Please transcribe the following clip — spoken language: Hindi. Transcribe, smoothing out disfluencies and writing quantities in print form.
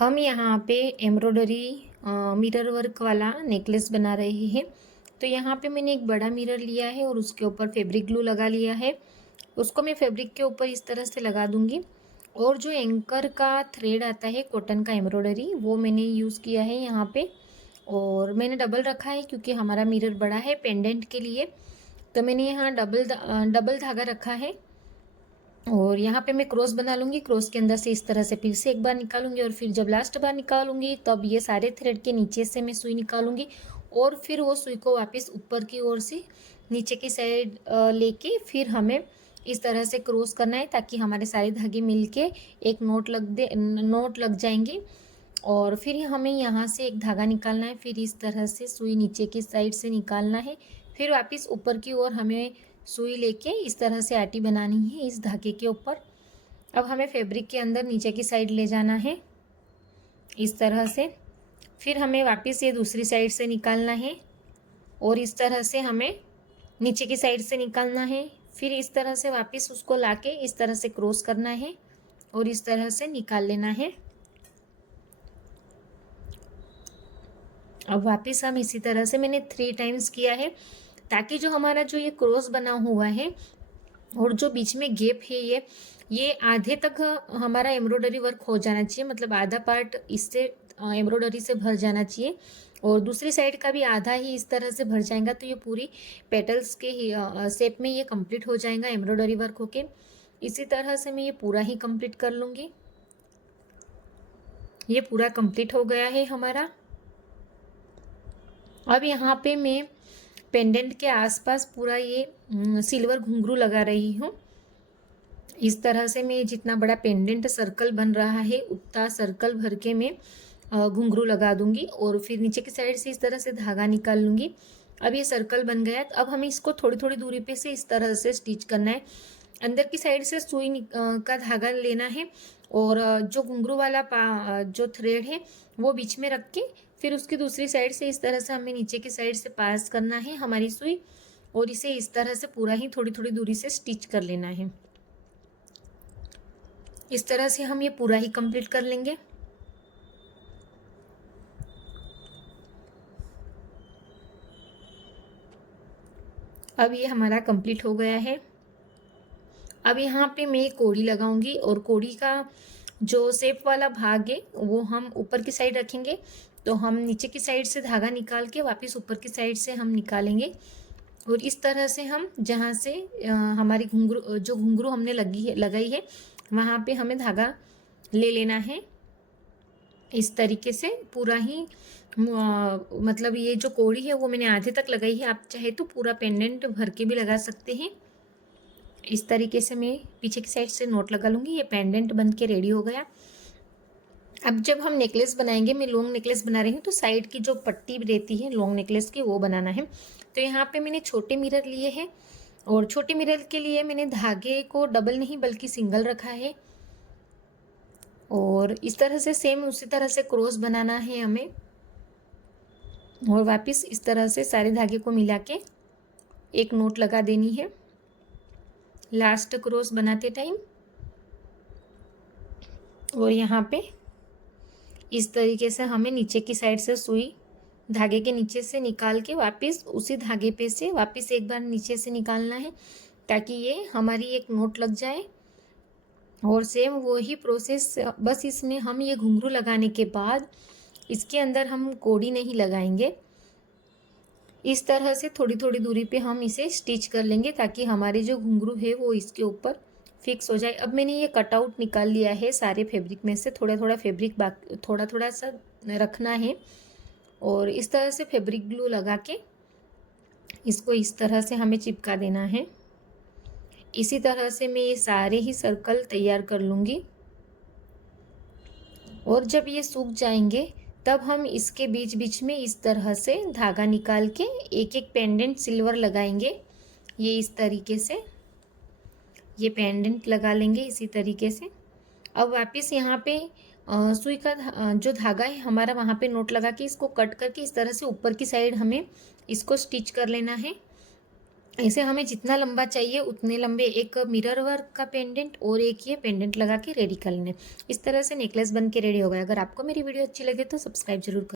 हम यहाँ पे एम्ब्रॉयडरी मिरर वर्क वाला नेकलेस बना रहे हैं। तो यहाँ पे मैंने एक बड़ा मिरर लिया है और उसके ऊपर फैब्रिक ग्लू लगा लिया है। उसको मैं फैब्रिक के ऊपर इस तरह से लगा दूँगी और जो एंकर का थ्रेड आता है कॉटन का एम्ब्रॉयडरी, वो मैंने यूज़ किया है यहाँ पे। और मैंने डबल रखा है क्योंकि हमारा मिरर बड़ा है पेंडेंट के लिए। तो मैंने यहाँ डबल धागा रखा है और यहाँ पे मैं क्रॉस बना लूँगी। क्रॉस के अंदर से इस तरह से फिर से एक बार निकालूंगी और फिर जब लास्ट बार निकालूंगी तब ये सारे थ्रेड के नीचे से मैं सुई निकालूंगी और फिर वो सुई को वापस ऊपर की ओर से नीचे की साइड लेके फिर हमें इस तरह से क्रॉस करना है ताकि हमारे सारे धागे मिलके एक नोट लग जाएंगे। और फिर हमें यहाँ से एक धागा निकालना है, फिर इस तरह से सुई नीचे की साइड से निकालना है, फिर वापस ऊपर की ओर हमें सुई लेके इस तरह से आटी बनानी है इस धागे के ऊपर। अब हमें फैब्रिक के अंदर नीचे की साइड ले जाना है इस तरह से, फिर हमें वापस ये दूसरी साइड से निकालना है और इस तरह से हमें नीचे की साइड से निकालना है, फिर इस तरह से वापस उसको लाके इस तरह से क्रॉस करना है और इस तरह से निकाल लेना है। अब वापस हम इसी तरह से मैंने 3 टाइम्स किया है ताकि जो हमारा जो ये क्रॉस बना हुआ है और जो बीच में गैप है ये आधे तक हमारा एम्ब्रॉयडरी वर्क हो जाना चाहिए, मतलब आधा पार्ट इससे एम्ब्रॉयडरी से भर जाना चाहिए और दूसरी साइड का भी आधा ही इस तरह से भर जाएगा। तो ये पूरी पेटल्स के शेप में ये कंप्लीट हो जाएगा एम्ब्रॉयडरी वर्क होके। इसी तरह से मैं ये पूरा ही कंप्लीट कर लूँगी। ये पूरा कंप्लीट हो गया है हमारा। अब यहाँ पे मैं पेंडेंट के आसपास पूरा ये सिल्वर घुंघरू लगा रही हूँ। इस तरह से मैं जितना बड़ा पेंडेंट सर्कल बन रहा है उतना सर्कल भर के मैं घुंघरू लगा दूंगी और फिर नीचे की साइड से इस तरह से धागा निकाल लूँगी। अब ये सर्कल बन गया है। अब हमें इसको थोड़ी थोड़ी दूरी पे से इस तरह से स्टिच करना है। अंदर की साइड से सुई का धागा लेना है और जो घुंघरू वाला जो थ्रेड है वो बीच में रख के फिर उसकी दूसरी साइड से इस तरह से हमें नीचे की साइड से पास करना है हमारी सुई और इसे इस तरह से पूरा ही थोड़ी थोड़ी दूरी से स्टिच कर लेना है। इस तरह से हम ये पूरा ही कंप्लीट कर लेंगे। अब ये हमारा कंप्लीट हो गया है। अब यहाँ पे मैं कोड़ी लगाऊंगी और कोड़ी का जो शेप वाला भाग है वो हम ऊपर की साइड रखेंगे। तो हम नीचे की साइड से धागा निकाल के वापस ऊपर की साइड से हम निकालेंगे और इस तरह से हम जहाँ से हमारी घुंघरू हमने लगाई है वहाँ पे हमें धागा ले लेना है। इस तरीके से पूरा ही मतलब ये जो कोड़ी है वो मैंने आधे तक लगाई है। आप चाहे तो पूरा पेंडेंट भर के भी लगा सकते हैं। इस तरीके से मैं पीछे की साइड से नोट लगा लूँगी। ये पेंडेंट बन के रेडी हो गया। अब जब हम नेकलेस बनाएंगे, मैं लॉन्ग नेकलेस बना रही हूँ तो साइड की जो पट्टी रहती है लॉन्ग नेकलेस की वो बनाना है। तो यहाँ पे मैंने छोटे मिरर लिए हैं और छोटे मिरर के लिए मैंने धागे को डबल नहीं बल्कि सिंगल रखा है और इस तरह से सेम उसी तरह से क्रॉस बनाना है हमें और वापस इस तरह से सारे धागे को मिला के एक नोट लगा देनी है लास्ट क्रॉस बनाते टाइम। और यहाँ पे इस तरीके से हमें नीचे की साइड से सुई धागे के नीचे से निकाल के वापस उसी धागे पे से वापस एक बार नीचे से निकालना है ताकि ये हमारी एक नोट लग जाए। और सेम वही प्रोसेस, बस इसमें हम ये घुंघरू लगाने के बाद इसके अंदर हम कोड़ी नहीं लगाएंगे। इस तरह से थोड़ी थोड़ी दूरी पे हम इसे स्टिच कर लेंगे ताकि हमारे जो घुंघरू है वो इसके ऊपर फिक्स हो जाए। अब मैंने ये कटआउट निकाल लिया है सारे फैब्रिक में से, थोड़ा थोड़ा फैब्रिक थोड़ा थोड़ा सा रखना है और इस तरह से फैब्रिक ग्लू लगा के इसको इस तरह से हमें चिपका देना है। इसी तरह से मैं ये सारे ही सर्कल तैयार कर लूँगी और जब ये सूख जाएंगे तब हम इसके बीच बीच में इस तरह से धागा निकाल के एक एक पेंडेंट सिल्वर लगाएंगे। ये इस तरीके से ये पेंडेंट लगा लेंगे इसी तरीके से। अब वापस यहाँ पे सुई का जो धागा है हमारा वहाँ पे नोट लगा के इसको कट करके इस तरह से ऊपर की साइड हमें इसको स्टिच कर लेना है। ऐसे हमें जितना लंबा चाहिए उतने लंबे एक मिरर वर्क का पेंडेंट और एक ये पेंडेंट लगा के रेडी कर लेने। इस तरह से नेकलेस बन के रेडी हो गया। अगर आपको मेरी वीडियो अच्छी लगे तो सब्सक्राइब जरूर करें।